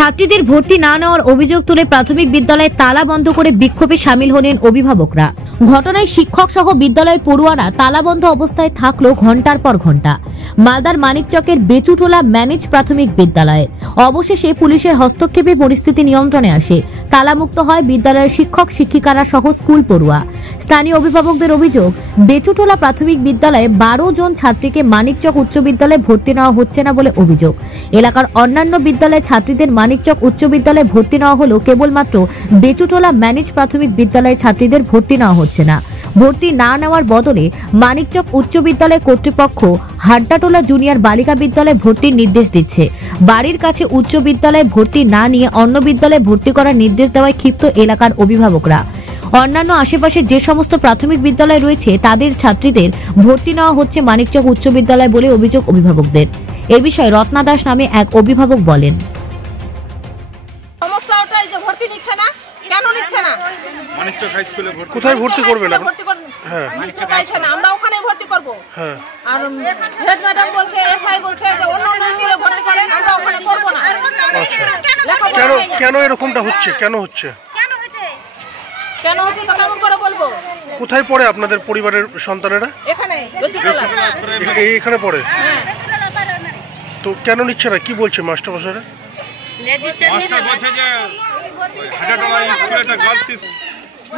ছাত্রীদের ভর্তি না নেওয়ার অভিযোগ তুলে প্রাথমিক বিদ্যালয়ে তালা বন্ধ করে বিক্ষোভে শামিল হলেন অভিভাবকরা। ঘটনায় শিক্ষক সহ বিদ্যালয়ের পড়ুয়ারা তালাবন্ধ অবস্থায় থাকলো ঘন্টার পর ঘন্টা। মালদার মানিকচকের বেচুটোলা ম্যানেজ প্রাথমিক বিদ্যালয়ে অবশেষে পুলিশের হস্তক্ষেপে পরিস্থিতি নিয়ন্ত্রণে আসে। তালামুক্ত হয় বিদ্যালয়ের শিক্ষক শিক্ষিকারা সহ স্কুল পড়ুয়া। স্থানীয় অভিভাবকদের অভিযোগ, বেচুটোলা প্রাথমিক বিদ্যালয়ে 12 জন ছাত্রীকে মানিকচক উচ্চ বিদ্যালয়ে ভর্তি নেওয়া হচ্ছে না বলে অভিযোগ। এলাকার অন্যান্য বিদ্যালয়ের ছাত্রীদের মানিকচক উচ্চ বিদ্যালয়ে ভর্তি নেওয়া হলেও কেবলমাত্র বেচুটোলা ম্যানেজ প্রাথমিক বিদ্যালয়ের ছাত্রীদের ভর্তি নেওয়া হচ্ছে না। ভর্তি না নেওয়ার বদলে মানিকচক উচ্চ বিদ্যালয় কর্তৃপক্ষ হাড্ডাটোলা জুনিয়র বালিকা বিদ্যালয়ে ভর্তির নির্দেশ দিচ্ছে। বাড়ির কাছে উচ্চ বিদ্যালয়ে ভর্তি না নিয়ে অন্য বিদ্যালয়ে ভর্তি করার নির্দেশ দেওয়ায় ক্ষিপ্ত এলাকার অভিভাবকরা। অন্যান্য আশেপাশে যে সমস্ত প্রাথমিক বিদ্যালয় রয়েছে তাদের ছাত্রীদের ভর্তি নেওয়া হচ্ছে মানিকচক উচ্চ বিদ্যালয় বলে অভিযোগ অভিভাবকদের। এ বিষয়ে রত্না দাস নামে এক অভিভাবক বলেন, সমস্যা ওটাই যে ভর্তি নিচ্ছে না। কেন নিচ্ছে না? মানিকচক হাই স্কুলে কোথায় ভর্তি করবেন? হ্যাঁ, মানিকচক চাইছে না, আমরা ওখানে ভর্তি করব। হ্যাঁ, আর হেড ম্যাডাম বলছে, এসআই বলছে যে অন্য স্কুলে ভর্তি করেন, আমরা ওখানে করব না। কেন কেন এরকমটা হচ্ছে? কেন হচ্ছে তো কেমন করে বলবো? কোথায় পড়ে আপনাদের পরিবারের সন্তানেরা? এখানে বেচুটোলা। এখানে পড়ে? তো কেন নিচ্ছে না? কি বলছে মাস্টার মশাইরা? মাস্টার বলছে যে হাড্ডাটোলা স্কুলটা গার্লস স্কুল।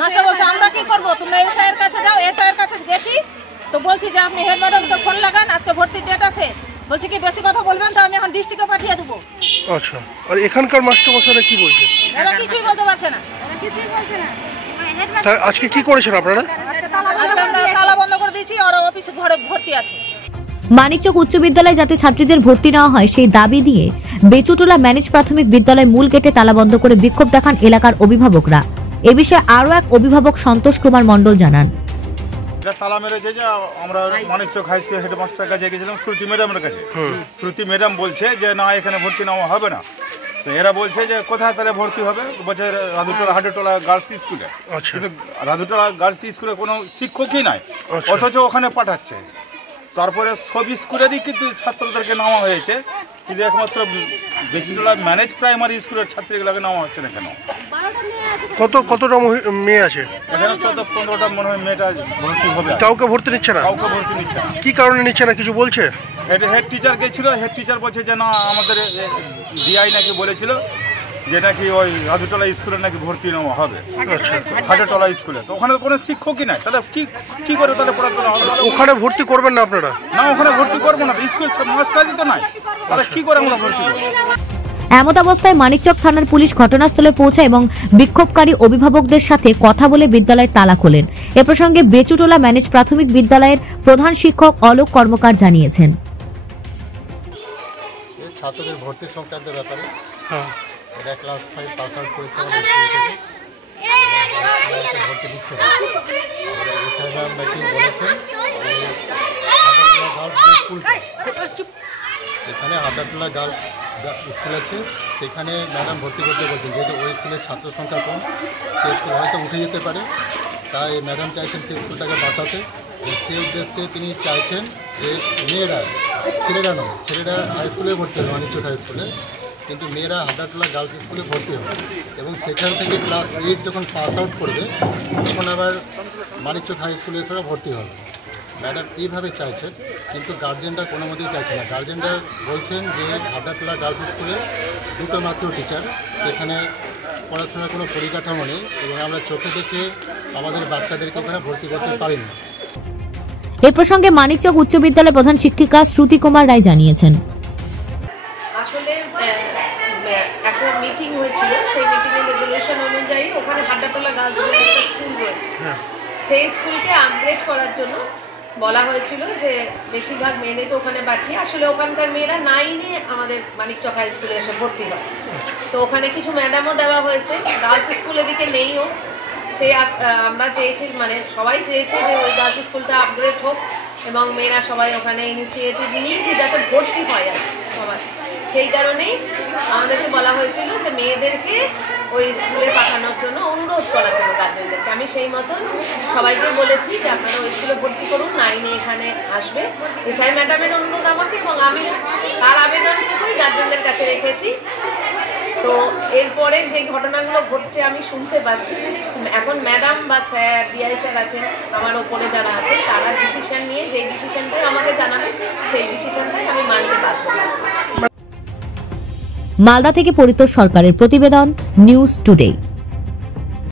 মাস্টার বলছে আমরা কি করব, তোমরা এসআই এর কাছে যাও। এসআই এর কাছে গেছি তো বলছি যে আপনি হেড ম্যাডামকে ফোন লাগান, আজকে ভর্তির ডেট আছে। বলছে কি বেশি কথা বলবেন তো আমি এখন ডিস্ট্রিক্টে পাঠিয়ে দেব। আচ্ছা, আর এখানকার মাস্টার মশাইরা কি বলছে? এরা কিছুই বলতে পারছে না। আজকে কি করেছেন আপনারা? আজকে আমরা তালা বন্ধ করে দিয়েছি, ওরা অফিসে ঘরে ভর্তি আছে। মানিকচক উচ্চ বিদ্যালয়ে যাতে ছাত্রীদের ভর্তি নেওয়া হয় সেই দাবি দিয়ে বেচুটোলা ম্যানেজ প্রাথমিক বিদ্যালয় মূল গেটে তালাবন্ধ করে বিক্ষোভ দেখান এলাকার অভিভাবকরা। এ বিষয়ে আরও এক অভিভাবক সন্তোষ কুমার মণ্ডল জানান, তালা মেরেছে যে আমরা মানিকচক হাই স্কুল হেডমাস্টারের কাছে গেছিলাম, শ্রুতি ম্যাডামের কাছে। শ্রুতি ম্যাডাম বলছে যে না, এখানে ভর্তি নেওয়া হবে না। তো এরা বলছে যে কোথায় তাহলে ভর্তি হবে? বলছে রাধুটোলা হাড্ডাটোলা গার্লস স্কুলে। কিন্তু রাধুটোলা গার্লস স্কুলে কোনো শিক্ষকই নাই, অথচ ওখানে পাঠাচ্ছে। তারপরে সব স্কুলেরই কিন্তু ছাত্রদেরকে নেওয়া হয়েছে, কিন্তু একমাত্র বেচুটোলা ম্যানেজ প্রাইমারি স্কুলের ছাত্রীগুলোকে নেওয়া হচ্ছে না কেন? কতটা মেয়ে আছে এখানে? 14-15টা মনে হয় মেয়েটা ভর্তি হবে। কাউকে ভর্তি নিচ্ছে না? কাউকে ভর্তি নিচ্ছে না। কি কারণে নিচ্ছে না কিছু বলছে? হেড টিচার গেছিল, হেড টিচার বলছে যে না, আমাদের ডিআই নাকি বলেছিল যে নাকি ওই রাধুটোলা স্কুলে নাকি ভর্তি নেওয়া হবে। হাড্ডাটোলা স্কুলে তো ওখানে কোনো শিক্ষকই নাই, তাহলে কি করে তাহলে পড়াশোনা হবে? ওখানে ভর্তি করবেন না আপনারা? না, ওখানে ভর্তি করবো না, স্কুল মাস্টারই তো নাই, তাহলে কি করে আমরা ভর্তি করবো? এমত অবস্থায় মানিকচক থানার পুলিশ ঘটনাস্থলে পৌঁছায় এবং বিক্ষোভকারী অভিভাবকদের সাথে কথা বলে বিদ্যালয়ের তালা খোলেন। এ প্রসঙ্গে বেচুটোলা ম্যানেজ প্রাথমিক বিদ্যালয়ের প্রধান শিক্ষক অলোক কর্মকার জানিয়েছেন, ছাত্রদের ভর্তি সংক্রান্ত ব্যাপারে এরা ক্লাস 5 পাস আউট করেছে আমাদের স্কুল থেকে, ভর্তি দিচ্ছে না। নাকি বলেছেন এখানে হাড্ডাটোলা গার্লস স্কুল আছে, সেখানে ম্যাডাম ভর্তি করতে বলছেন। যেহেতু ওই স্কুলের ছাত্র সংখ্যা কম, সেই স্কুল হয়তো উঠে যেতে পারে, তাই ম্যাডাম চাইছেন সেই স্কুলটাকে বাঁচাতে। সেই উদ্দেশ্যে তিনি চাইছেন যে মেয়েরা, ছেলেরা হাই স্কুলে ভর্তি হবে, মানিকচক হাই স্কুলে, কিন্তু মেয়েরা হাড্ডাটোলা গার্লস স্কুলে ভর্তি হবে এবং সেখান থেকে ক্লাস 8 যখন পাস আউট করবে তখন আবার মানিকচক হাই স্কুলে এসে ভর্তি হবে। ম্যাডাম এইভাবে চাইছেন, কিন্তু গার্জেনরা কোনো মতেই চাইছে না। গার্জেনরা বলছেন যে হাড্ডাটোলা গার্লস স্কুলে 2টো মাত্র টিচার, সেখানে পড়াশোনার কোনো পরিকাঠামো নেই এবং আমরা চোখে দেখে আমাদের বাচ্চাদেরকে ওখানে ভর্তি করতে পারি না। এ প্রসঙ্গে মানিকচক উচ্চ বিদ্যালয়ের প্রধান শিক্ষিকা শ্রুতি কুমার রায় জানিয়েছেন, আসলে একটা মিটিং হয়েছিল, সেই মিটিংয়ের রেজলিউশন অনুযায়ী ওখানে হাড্ডাটোলা গার্লস একটা স্কুল রয়েছে, সেই স্কুলকে আপগ্রেড করার জন্য বলা হয়েছিল যে বেশিরভাগ মেয়েদেরকে ওখানে পাঠিয়ে, আসলে ওখানকার মেয়েরা 9-এ আমাদের মানিকচক হাই স্কুলে এসে ভর্তি হয়। তো ওখানে কিছু ম্যাডামও দেওয়া হয়েছে, গার্লস স্কুল এদিকে নেইও। সেই আমরা চেয়েছি, মানে সবাই চেয়েছে যে ওই গার্লস স্কুলটা আপগ্রেড হোক এবং মেয়েরা সবাই ওখানে ইনিশিয়েটিভ নিয়ে যাতে ভর্তি হয় আর সবাই। সেই কারণেই আমাদেরকে বলা হয়েছিল যে মেয়েদেরকে ওই স্কুলে পাঠানোর জন্য অনুরোধ করার জন্য গার্জেনদেরকে। আমি সেই মতন সবাইকে বলেছি যে আপনারা ওই স্কুলে ভর্তি করুন, 9-এ এখানে আসবে। এসআই ম্যাডামের অনুরোধ আমাকে এবং আমি তার আবেদনটুকুই গার্জেনদের কাছে রেখেছি। তো এরপরে যে ঘটনাগুলো ঘটছে আমি শুনতে পাচ্ছি, এখন ম্যাডাম বা স্যার ডিআই স্যার আছেন, আমার ওপরে যারা আছে তারা ডিসিশন নিয়ে যেই ডিসিশনটাই আমাকে জানাবে সেই ডিসিশনটাই আমি মানতে বাধ্য। মালদা থেকে পরিতোষ সরকারের প্রতিবেদন, নিউজ টুডে।